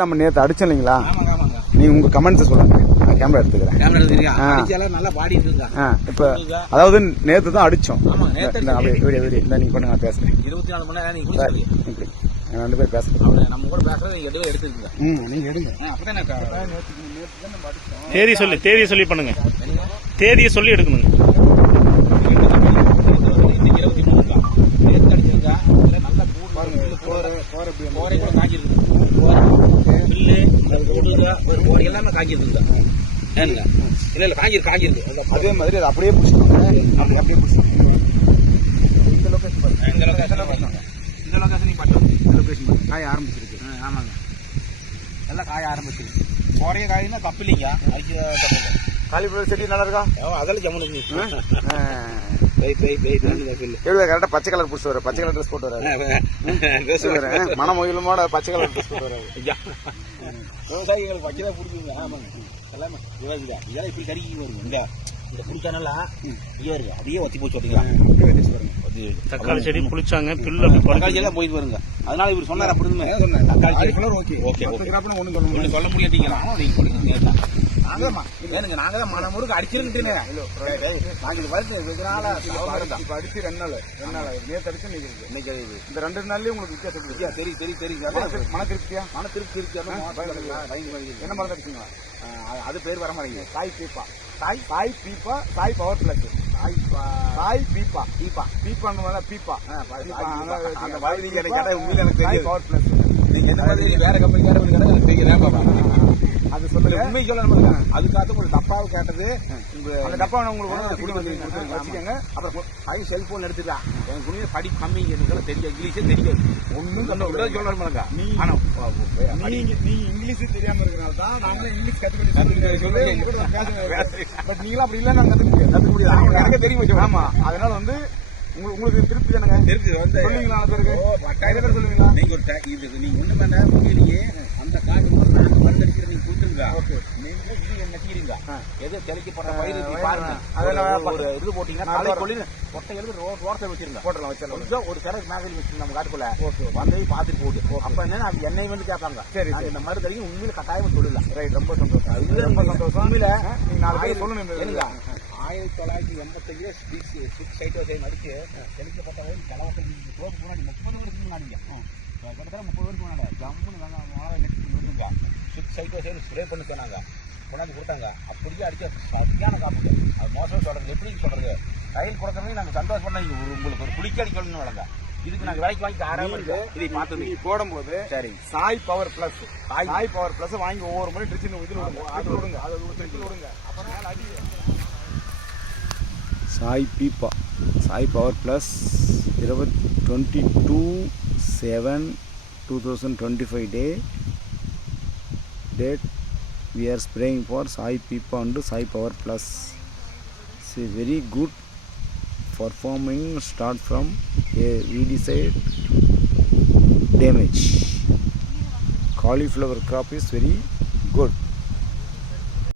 நம்ம நேற்று அடிச்சோம் இல்லைங்களா? நீங்க உங்க கமெண்ட்ஸ் சொல்லுங்க, நான் கேமரா எடுத்துக்கிறேன். இப்போ அதாவது நேற்று தான் அடிச்சோம். இந்த நீங்க பண்ணுங்க, நான் பேசுறேன். 24 மணி நேரம் நீங்க ரெண்டு பேர் பேசுறேன். நம்ம கூட பேசுறது நீங்க எதுவும் எடுத்துக்கங்க. நீங்க எடுங்க. தேதியை சொல்லி பண்ணுங்க. தேதியை சொல்லி எடுக்கணுங்க. எல்லாமே காஞ்சிருக்கு. இல்ல காஞ்சிருக்கு. அதே மாதிரி அது அப்படியே பிடிச்சிக்கோங்க. அப்படியே பிடிச்சிக்கோங்க. இந்த லொகேஷன் காய ஆரம்பிச்சிருக்கு. ஆமாங்க, எல்லாம் காய ஆரம்பிச்சிருக்கு. கோடைய காயினா தப்பு இல்லைங்க, அதுக்கு தப்பு இல்லை. காலிஃப்ளவர் செடி நல்லா இருக்கா? அதெல்லாம் ஜம்முனு கரெக்டா பச்சை கலர் பிடிச்சி வர, பச்சை கலர் ட்ரெஸ் போட்டு வராரு. மனமொயிலுமோட பச்சை கலர் ட்ரெஸ் போட்டு வராரு. விவசாயிகள் பச்சைதான் பிடிக்குங்க. ஆமாங்க, எல்லாமே இதெல்லாம் இப்படி கறிக்கு வரும். இந்த புளிச்சானால இருக்கு, அப்படியே ஒத்தி போச்சு ஓட்டிக்கலாம். தக்காளி செடி புளிச்சாங்க, தக்காளி எல்லாம் போயிட்டு வருங்க. அதனால இவர் சொன்னார் அப்படி சொன்னேன். தக்காளி செடி ஓகே ஒண்ணு சொல்ல முடியாட்டீங்களா? நீங்க கொடுக்குறீங்க. நாங்க தான் மன முறுக்கு அடிச்சிருந்துட்டேன். இப்ப அடிச்சு 2 நாள் நேற்று அடிச்சு இன்னைக்கு இந்த 2 நாள்லயே உங்களுக்கு வித்தியாசம் தெரியும். மன திருப்தியா? மன திருப்தி இருக்கு. என்ன மருந்து அடிச்சுங்களா? அது பேர் வர மாதிரி சாய் பீப்பா, சாய் பவர் பிளஸ், சாய் பீப்பா பீப்பா அந்த மாதிரி உண்மையில எனக்கு தெரியும். பவர் பிளஸ் நீங்க என்ன மாதிரி வேற கம்பெனி எனக்கு தெரியல. அது சொல்லுங்க, உண்மை சொல்ல. அதுக்காக ஒரு டப்பாவை கேட்டது. அந்த டப்பா உங்களுக்கு வச்சுக்கோங்க. அப்புறம் செல்போன் எடுத்துக்கலாம். எனக்கு உண்மையை படி கம்மி தெரியும், இங்கிலீஷே தெரியாது. ஒன்னும் சொல்ல. நீங்க இங்கிலீஷ் தெரியாம இருக்கிறனால தான் நாங்களும் இங்கிலீஷ் கத்துக்கிட்டு. பட் நீங்களும் அப்படி இல்ல, நாங்க கத்துக்க முடியாது. தெரியும். ஆமா, அதனால வந்து உங்களுக்கு திருப்தி தானங்க? திருப்தி வந்து சொல்லுவீங்களா? சொல்லுவீங்களா? நீங்க நீங்க ஒண்ணு வேணா உண்மையிலேயே அந்த காட்டு மருந்து அடிக்கிற நீங்க கொடுத்துருங்க. நீங்க இது என்ன செய்யுங்க, எது தெளிக்கப்படுற பயிர் பாருங்க. அதெல்லாம் ஒரு இது போட்டீங்கன்னா தலை கொள்ளி கொட்டை எழுது ரோட்டை வச்சிருங்க. போட்டலாம் ஒரு சிலருக்கு மேகல் வச்சு நம்ம காட்டுக்குள்ள வந்து பாத்துட்டு போகுது. அப்ப என்னன்னா அது எண்ணெய் வந்து கேட்பாங்க. சரி, இந்த மருந்து அடிக்க உண்மையில கட்டாயம் சொல்லலாம். ரைட், ரொம்ப சந்தோஷம். ரொம்ப சந்தோஷம். உண்மையில நீங்க 4 பேர் சொல்லணும். 1985 சைட்டோசைன் அடிச்சு தெளிக்கப்பட்ட கலவரத்தில் தோப்பு முன்னாடி 30 வருஷத்துக்கு முன்னாடிங்க, கிட்டத்தட்ட 30 வருஷம் முன்னாடி ஜம்முன்னு வாழை நெட்டு விழுந்துங்க. சைட்டோசைன் ஸ்ப்ரே பண்ணி சொன்னாங்க, கொண்டாந்து கொடுத்தாங்க. அப்படியே அடிச்ச சரியான காப்புங்க. அது மோசம் சொல்றது. எப்படி சொல்றது, ரயில் கொடுக்கறதுக்கு நாங்கள் சந்தோஷப்படலாம். உங்களுக்கு ஒரு குளிக்க அடிக்கணும்னு வளங்க. இதுக்கு நாங்கள் விலைக்கு வாங்கி ஆரம்பிச்சு இதை பார்த்து போடும்போது சரி சாய் பவர் பிளஸ் வாங்கி ஒவ்வொரு முறை ட்ரிச்சின் விடுங்க. அப்புறம் அடி சாய் பீப்பா, சாய் power plus 22/7/2025 date we are spraying for Sai Pippa and Sai Power Plus. It's a very good performing start from a weedicide damage. Cauliflower crop is very good.